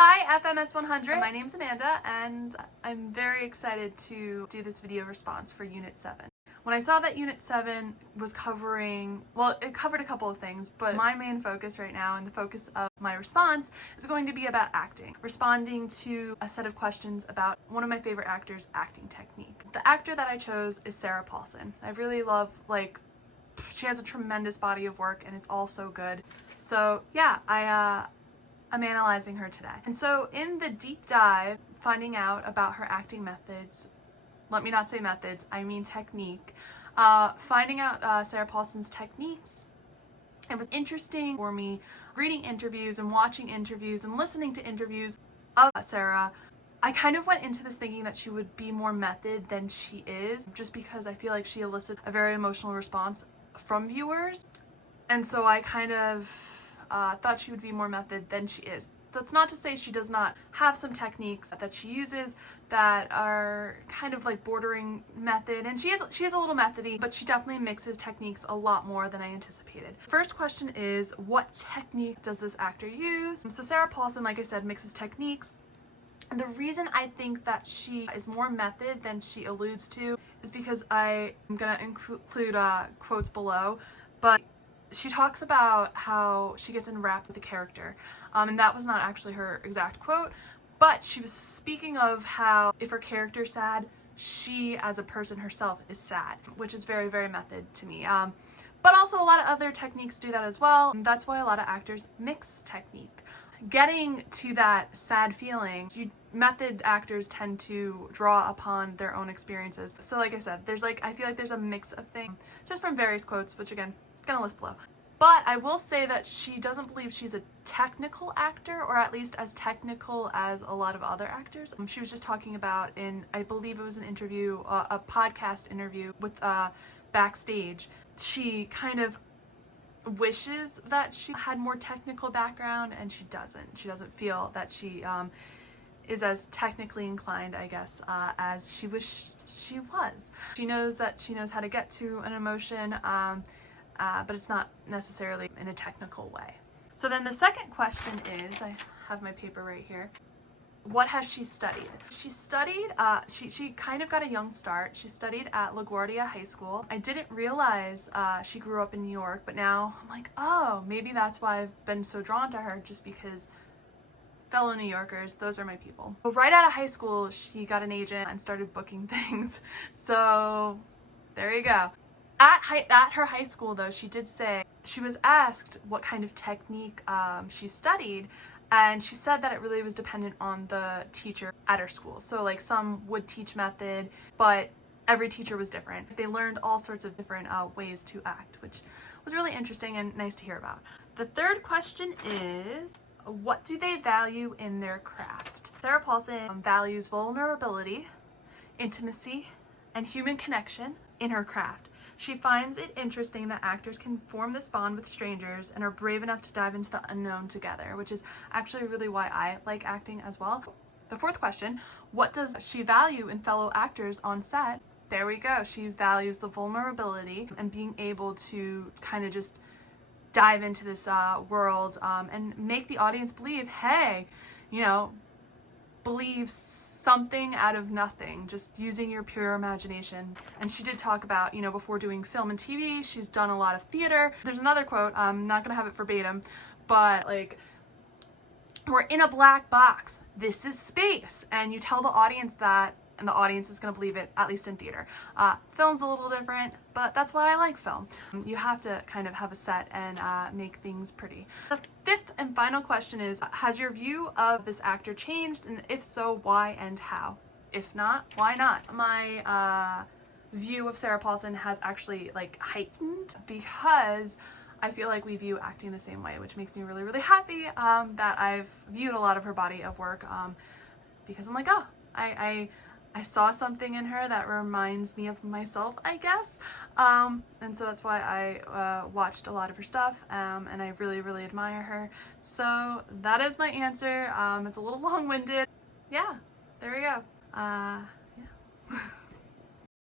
Hi FMS 100, my name's Amanda and I'm very excited to do this video response for Unit 7. When I saw that Unit 7 was covering, well, it covered a couple of things, but my main focus right now and the focus of my response is going to be about acting, responding to a set of questions about one of my favorite actors' acting technique. The actor that I chose is Sarah Paulson. I really love, she has a tremendous body of work and it's all so good. So yeah, I'm analyzing her today. And so in the deep dive, finding out about her acting methods, let me not say methods, I mean technique, finding out Sarah Paulson's techniques, it was interesting for me reading interviews and watching interviews and listening to interviews of Sarah. I kind of went into this thinking that she would be more method than she is, just because I feel like she elicits a very emotional response from viewers. And so I kind of thought she would be more method than she is. That's not to say she does not have some techniques that she uses that are kind of like bordering method, and she is a little methody, but she definitely mixes techniques a lot more than I anticipated. First question is, what technique does this actor use? So Sarah Paulson, like I said, mixes techniques. And the reason I think that she is more method than she alludes to is because I am gonna include quotes below, but she talks about how she gets enwrapped with the character, and that was not actually her exact quote, but she was speaking of how if her character's sad, she as a person herself is sad, which is very, very method to me. But also a lot of other techniques do that as well. And that's why a lot of actors mix technique. Getting to that sad feeling, method actors tend to draw upon their own experiences. So like I said, I feel like there's a mix of things, just from various quotes, which again, gonna list below. But I will say that she doesn't believe she's a technical actor, or at least as technical as a lot of other actors. She was just talking about I believe it was an interview, a podcast interview with Backstage. She kind of wishes that she had more technical background, and she doesn't. She doesn't feel that she is as technically inclined, I guess, as she wished she was. She knows that she knows how to get to an emotion, but it's not necessarily in a technical way. So then the second question is, I have my paper right here, what has she studied? She studied, she kind of got a young start. She studied at LaGuardia High School. I didn't realize she grew up in New York, but now I'm like, oh, maybe that's why I've been so drawn to her, just because fellow New Yorkers, those are my people. But right out of high school, she got an agent and started booking things. So there you go. At her high school, though, she did say, she was asked what kind of technique she studied, and she said that it really was dependent on the teacher at her school. So like some would teach method, but every teacher was different. They learned all sorts of different ways to act, which was really interesting and nice to hear about. The third question is, what do they value in their craft? Sarah Paulson values vulnerability, intimacy, and human connection in her craft. She finds it interesting that actors can form this bond with strangers and are brave enough to dive into the unknown together, which is actually really why I like acting as well. The fourth question, what does she value in fellow actors on set? There we go. She values the vulnerability and being able to kind of just dive into this world and make the audience believe, hey, believe something out of nothing, just using your pure imagination. And she did talk about, before doing film and TV, she's done a lot of theater. There's another quote, I'm not gonna have it verbatim, but like, we're in a black box, this is space, and you tell the audience that, and the audience is gonna believe it, at least in theater. Film's a little different, but that's why I like film. You have to kind of have a set and make things pretty. The fifth and final question is, has your view of this actor changed? And if so, why and how? If not, why not? My view of Sarah Paulson has actually heightened, because I feel like we view acting the same way, which makes me really, really happy that I've viewed a lot of her body of work, because I'm like, oh, I saw something in her that reminds me of myself, I guess. And so that's why I watched a lot of her stuff, and I really, really admire her. So that is my answer. It's a little long-winded. Yeah, there we go. Yeah.